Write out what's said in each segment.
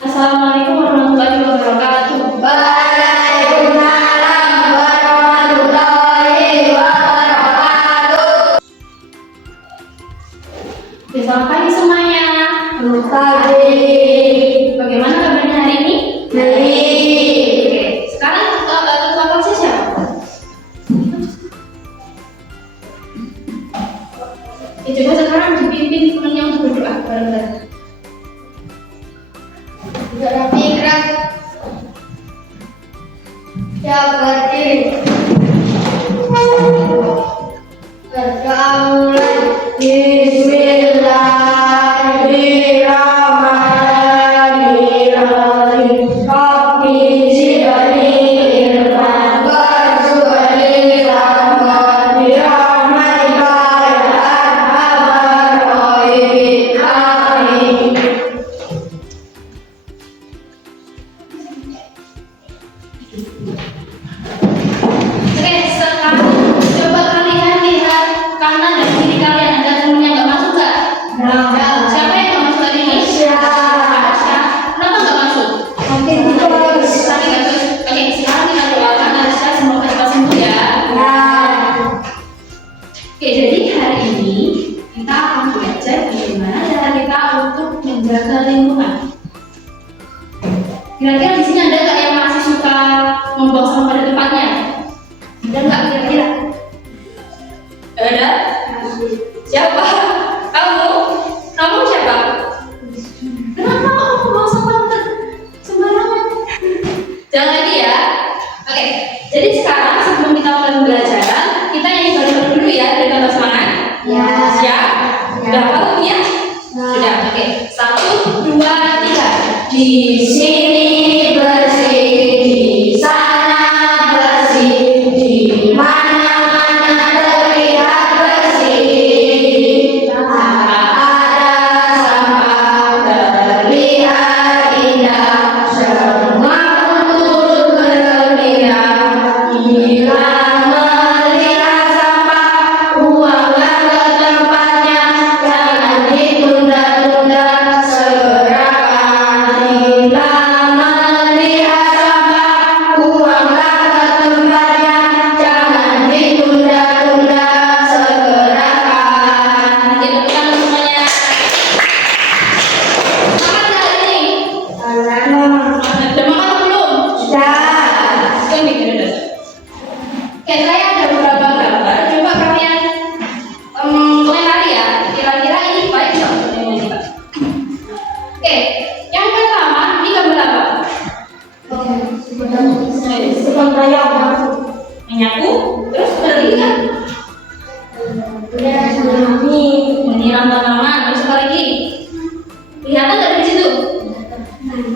Assalamualaikum warahmatullahi wabarakatuh. Waalaikumsalam warahmatullahi wabarakatuh. Oke, selamat pagi semuanya. Selamat pagi. Bagaimana kabarnya hari ini? Baik. Oke, sekarang ketua kelasnya siapa? Oke, coba sekarang dipimpin temannya untuk berdoa bareng-bareng. Berfikrat ya berdiri. Berdoa mulai. Bismillahirrahmanirrahim. Rabbi zidni ilman warzuqni rahman birahmatika ya arhamar rahimin. Amin. Oke, sekarang coba kalian lihat kanan dan kiri kalian, ada temen yang nggak masuk nggak? Siapa yang nggak masuk tadi ini? Aisyah. Kenapa nggak masuk? Sakit terus. Oke, sekarang kita doakan Aisyah semoga cepat sembuh ya. Oke, jadi hari ini kita akan belajar bagaimana cara kita untuk menjaga lingkungan. Kira-kira di sini ada nggak yang masih suka membuang sampah pada tempatnya? Ada nggak kira-kira? Nggak ada? Siapa? Kamu? Kamu siapa? Kenapa kamu membuang sampah sembarangan? Jangan lagi ya. Oke, jadi sekarang sebelum kita mulai pembelajaran, kita nyanyi bareng dulu ya, biar tambah semangat. Ya. Siap? Udah apa lagunya? Sudah. Oke, 1, 2, 3. Di sini bersih, di sana bersih, di mana-mana terlihat bersih. Tak ada sampah terlihat indah, semua turut berpindah. Bila melihat sampah, buanglah ke tempatnya, jangan ditunda-tunda, segerakan. Bila melihat sampah, buanglah ke tempatnya, jangan ditunda-tunda, segerakan. Kita tekan semuanya. Semangat nggak hari ini? Udah makan atau belum? Kan bikin udah. Oke, saya ada beberapa gambar. Coba kalian komentari ya. Kira-kira ini baik nggak untuk lingkungan kita? Oke, yang pertama ini gambar apa? Menyapu, terus berarti kan menyiram tanaman. Terus apa lagi? Kelihatan nggak di situ?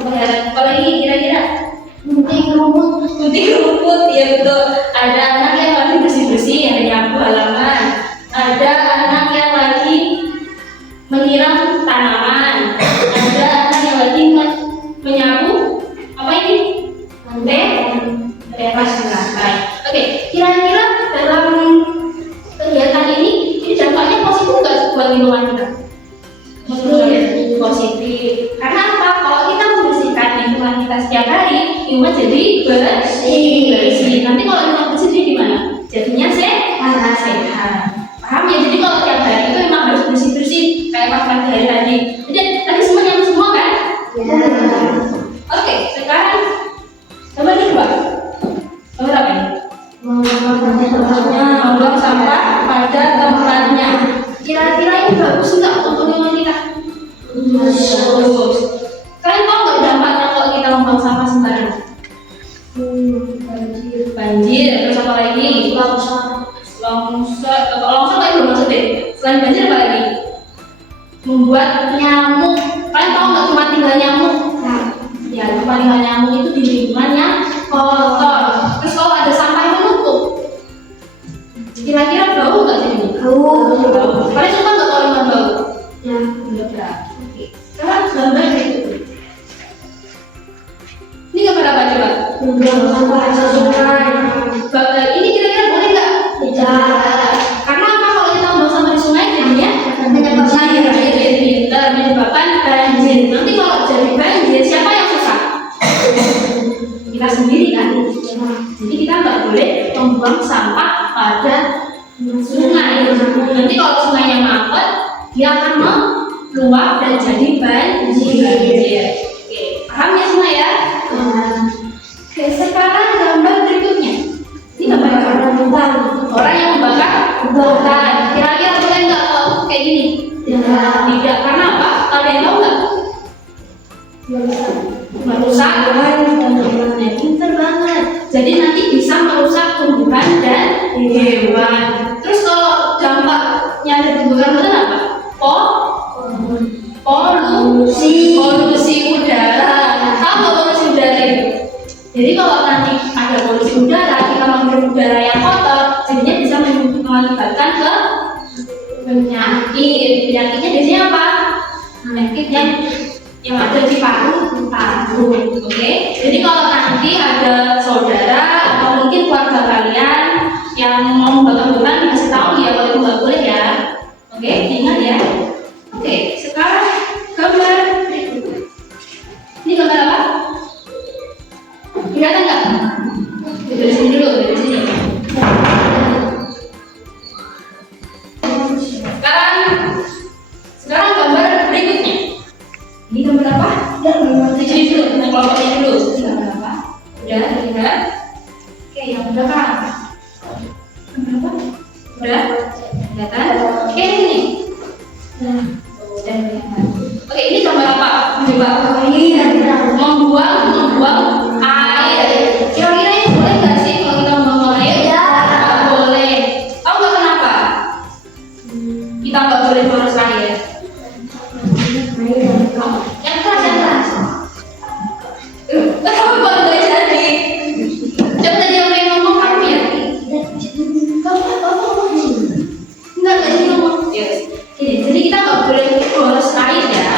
Kelihatan. Apa lagi kira-kira? Gunting rumput, ya betul. Ada anak yang lagi bersih-bersih, ada nyapu halaman. Ada anak yang lagi menyiram tanaman. Ada anak yang lagi menyapu apa ini? Teras di lantai. Oke, kira-kira dalam kegiatan ini dampaknya positif nggak buat lingkungan kita? Positif. Karena apa? Kalau kita membersihkan lingkungan kita setiap hari, lingkungan jadi bersih. Nanti kalau lingkungan bersih jadi gimana? Jadinya sehat. Paham ya? Jadi kalau tiap hari itu memang harus bersih-bersih kayak pas pagi hari tadi. Jadi tadi semuanya semua kan? Oke, sekarang gambar kedua. Gambar apa ini? Membuang sampah pada tempatnya. Kira-kira ini bagus nggak untuk lingkungan kita? Bagus. Kalian tahu nggak dampaknya kalau kita membuang sampah sembarangan? Banjir. Terus apa lagi? Longsor. Kalau longsor kan belum masuk deh. Selain banjir apa lagi? Membuat nyamuk. Kalian tahu nggak tempat tinggal nyamuk? Ya, tempat tinggal nyamuk itu di lingkungan yang kotor. Terus kalau ada sampah yang menumpuk, kira-kira bau nggak sih ini? Bau. Kalian suka nggak kalau lingkungan bau? Enggak. Oke. Sekarang gambar berikutnya. Ini gambar apa coba? Ini kira-kira boleh nggak? Karena apa? Kalau kita membuang sampah di sungai jadinya menyebabkan banjir. Nanti kalau jadi banjir, siapa yang pada sungai. Nanti kalau sungainya mampet, dia akan meluap dan jadi banjir. Oke, paham ya semua ya? Oke, sekarang gambar berikutnya. Ini gambar orang yang membakar hutan. Kira-kira boleh nggak kalau kayak gini? Tidak. Karena apa? Ada yang tahu nggak? Merusak ya, pinter banget. Jadi nanti bisa merusak tumbuhan dan hewan. Terus kalau dampaknya dari pembakaran hutan apa? Polusi udara. Apa polusi udara itu? Jadi kalau nanti ada polusi udara, kita menghirup udara yang kotor, jadinya bisa mengakibatkan ke penyakit. Penyakitnya biasanya apa? Penyakit yang ada di paru-paru. Oke. Jadi kalau nanti ada saudara atau mungkin keluarga kalian yang mau membakar hutan, dikasih tahu ya kalau itu nggak boleh ya. Oke, ingat ya. Oke, sekarang gambar berikutnya. Ini gambar apa? Kelihatan nggak? Dari sini dulu, dari sini. Sekarang gambar berikutnya. Ini gambar apa? Di sini dulu, nah kelompoknya dulu. Ini gambar apa? Udah lihat? Oke, yang belakang. Gambar apa? Udah? Kelihatan? Oke, ini. Udah kelihatan. Oke, ini gambar apa? Coba. Membuang air. Kira-kira ini boleh nggak sih kalau kita membuang air? Nggak boleh. Tahu nggak kenapa? Kita nggak boleh boros air. Yang keras. Kenapa baru nggak jadi? Coba tadi yang pengen ngomong kamu ya? Enggak jadi ngomong. Yes. Jadi kita nggak boleh boros air ya.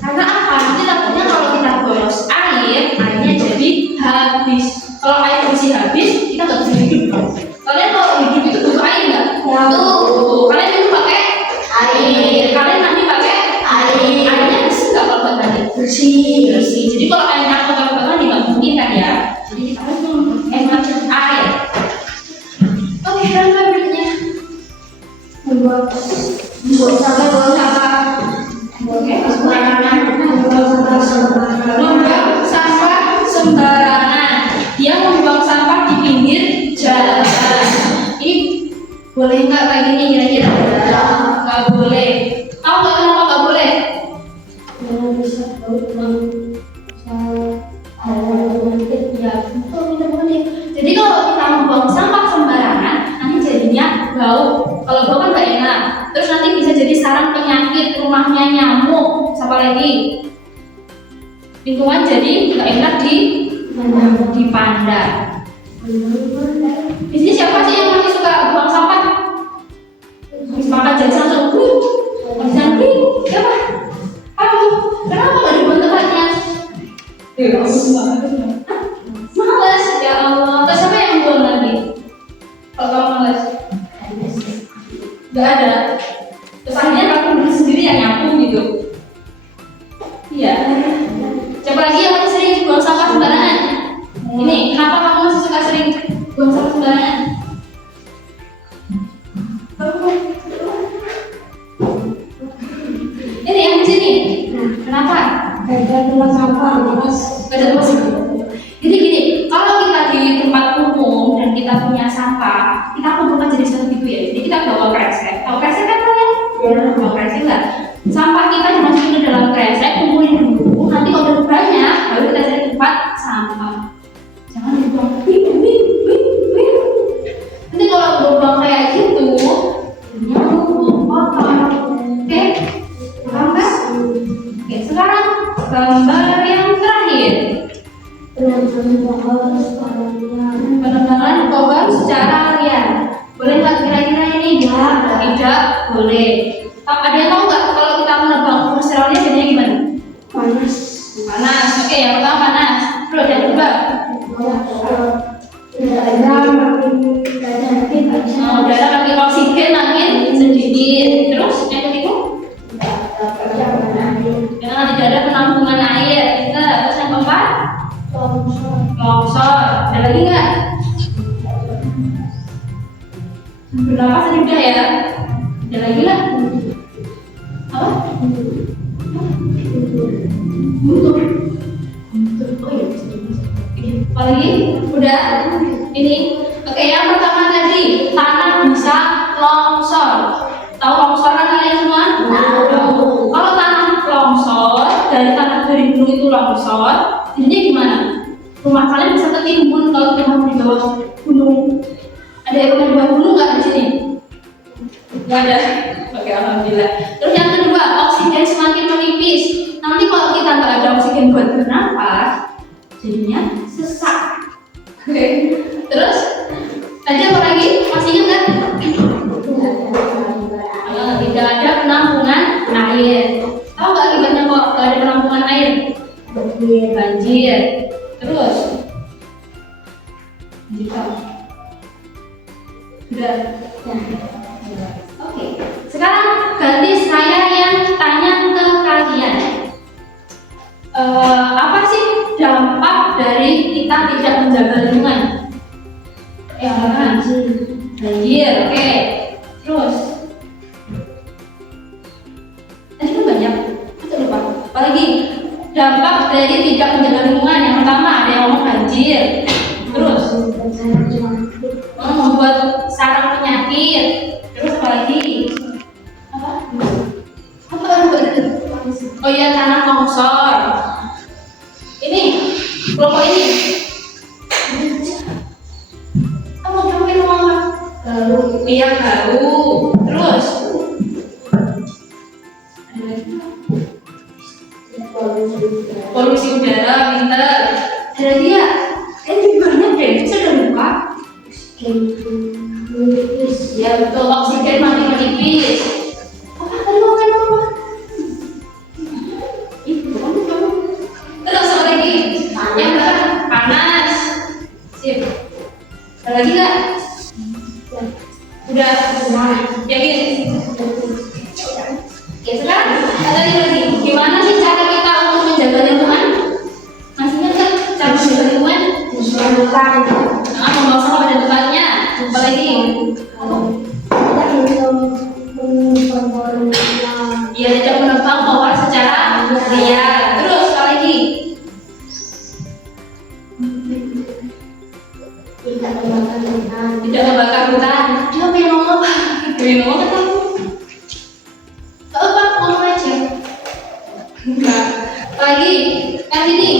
Karena apa? Nanti takutnya kalau kita boros airnya jadi habis. Kalau air bersih habis, kita nggak bisa hidup. Kalian kalau hidup itu butuh air nggak? Tuh. Kalian itu pakai air. Kalian nanti pakai air. Airnya bersih nggak kalau buat mandi? Bersih. Jadi kalau airnya kotor banget nggak mungkin kan ya. Jadi kita harus menghemat air. Oke, gambar berikutnya. Membuang sampah. Oke, membuang sampah sembarangan. Dia membuang sampah di pinggir jalan. Ini boleh nggak kayak gini kira-kira? Nggak boleh. Tahu nggak kenapa nggak boleh? Ya, jadi kalau kita membuang sampah sembarangan, nanti jadinya bau. Kalau bau kan nggak enak. Terus nanti bisa jadi sarang penyakit, rumahnya nyamuk, siapa lagi? Lingkungan jadi nggak enak dipandang. Di sini siapa sih yang masih suka buang sampah? Habis makan jadi langsung siapa? Kamu? Kenapa nggak dibuang tempatnya? Males ya Allah. Terus siapa yang buang lagi? Kalau kamu males? Nggak ada. Terus akhirnya kamu sendiri yang nyapu gitu. Iya. Coba lagi yang masih sering buang sampah sembarangan. Ini kenapa kamu masih suka sering buang sampah sembarangan? Ini yang di sini. Kenapa? Ada tempat sampah, malas. Ada tempat sampah. Jadi gini, kalau kita di tempat umum dan kita punya sampah, kita kumpulkan jadi satu gitu ya. Jadi kita bawa kresek. Tahu kresek kan kalian? Bawa kresek enggak? Sampah kita dimasukin ke dalam kresek, kumpulin dulu. Nanti kalau udah banyak, baru kita cari tempat sampah. Jangan dibuang. Nanti kalau buang kayak gitu, nyamuk, kotor. Oke? Paham kan? Oke, sekarang gambar yang terakhir. Penambangan pohon secara harian. Boleh nggak kira-kira ini? Tidak boleh. Ada yang tahu nggak kalau kita menebang pohon secara harian jadinya gimana? Panas. Oke, yang pertama panas. Terus yang kedua? Udara makin oksigen makin sedikit. Terus yang ketiga? Karena tidak ada penampungan air. Terus yang keempat? Longsor. Ada lagi nggak? Bernapas tadi udah ya. Ada lagi lah. Apa? Guntur. Oh iya, apa lagi? Udah. Ini. Oke, yang pertama tadi tanah bisa longsor. Tahu longsor kan kalian semua? Tahu. Kalau tanah longsor dari tanah dari gunung itu longsor, jadinya gimana? Rumah kalian bisa ketimbun kalau rumah di bawah gunung. Ada yang rumah di bawah gunung nggak di sini? Nggak ada. Oke, alhamdulillah. Terus yang kedua, oksigen semakin menipis. Nanti kalau kita nggak ada oksigen buat bernapas, jadinya sesak. Oke. Terus tadi apa lagi? Masih ingat nggak? Tidak ada penampungan air. Tahu nggak akibatnya kok nggak ada penampungan air? Banjir. Terus? Sudah. Oke. Sekarang ganti saya yang tanya ke kalian. Apa sih dampak dari kita tidak menjaga lingkungan? Banjir. Oke. Terus? Tadi kan banyak. Kita lupa. Apalagi? Dampak dari tidak menjaga lingkungan. Yang pertama ada yang ngomong banjir. Terus? Membuat sarang penyakit. Terus apa lagi? Apa? Oh iya, tanah longsor. Ini kelompok ini. Kamu mungkin ngomong apa? Iya, bau. Terus? Polusi udara, pinter. Ada dia. Ini banyak deh. Saya udah lupa. Ya betul, oksigen makin menipis. Apa tadi ngomongin apa? Itu kamu. Terus apa lagi? Yang berapa? Panas. Sip. Ada lagi nggak? Udah. Yakin? Oke, sekarang ada lagi. Gimana sih cara kita untuk menjaga lingkungan? Masih ingat kan cara menjaga lingkungan? Membuang sampah pada tempatnya. Apa lagi? Iya, tidak menebang pohon secara liar. Terus apa lagi? Tidak membakar hutan. Dia pengen ngomong apa? Pengen ngomong apa? Apa? Ngomong aja. Enggak. Apa lagi? Kan ini.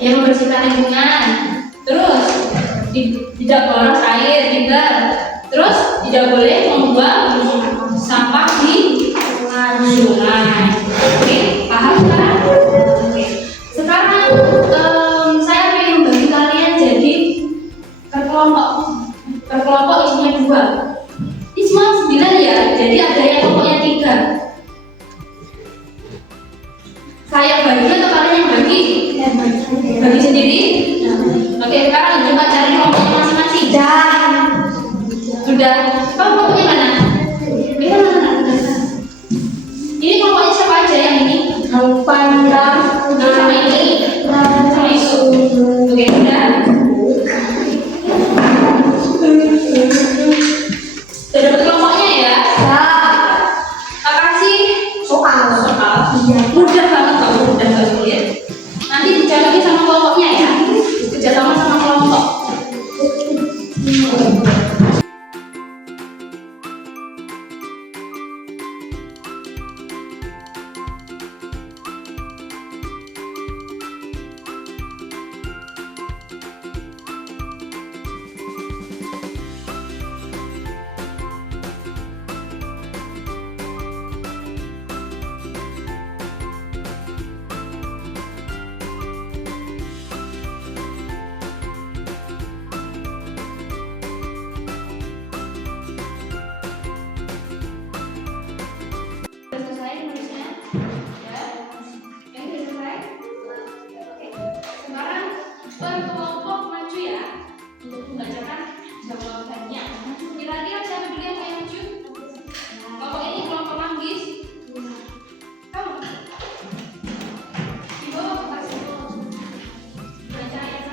Ya, membersihkan lingkungan. Terus tidak boros air, pintar. Terus tidak boleh membuang sampah di sungai. Oke, paham sekarang? Oke. Sekarang saya ingin membagi kalian jadi berkelompok isinya 2. Ini cuma 9 ya, jadi ada yang kelompoknya 3. Saya bagi atau kalian yang bagi? Bagi sendiri? Oke, sekarang coba cari kelompoknya masing-masing. Sudah. Kamu kelompoknya mana? Mana? Ini kelompoknya siapa aja yang ini? Sama ini. Sama itu. Oke, sudah. Sudah dapat kelompoknya ya? Makasih. Soal. Mudah banget kok, mudah gak sulit. Nanti dijawabin sama kelompoknya ya. Kerjasama sama kelompok. Berkelompok maju ya untuk membacakan jawabannya. Kira-kira siapa dulu yang mau maju? Kelompok ini kelompok manggis. Kamu? Di bawah kertas itu. Baca yang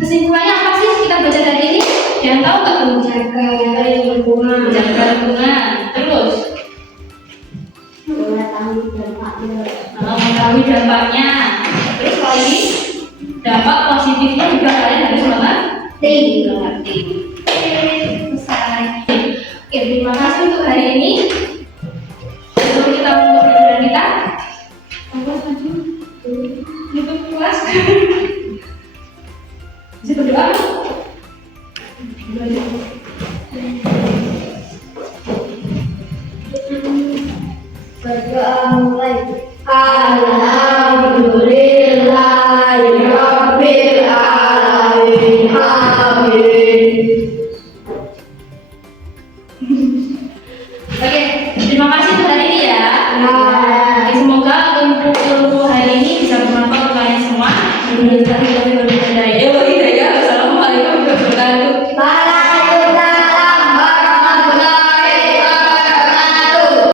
kesimpulannya apa sih kita baca tadi ini? Yang tahu nggak? Menjaga lingkungan. Menjaga lingkungan. Terus Mengetahui dampaknya. mengetahui dampaknya. Terus lagi dampak positifnya juga kalian harus mengerti. Selesai. Oke, terima kasih untuk hari ini. Sebelum kita menutup pelajaran kita, tutup kelas. Bisa berdoa? Berdoa mulai. Alhamdulillahirabbil alamin. Amin. Oke, terima kasih untuk hari ini ya. Nah. Semoga ilmu hari ini bisa bermanfaat untuk kalian semua.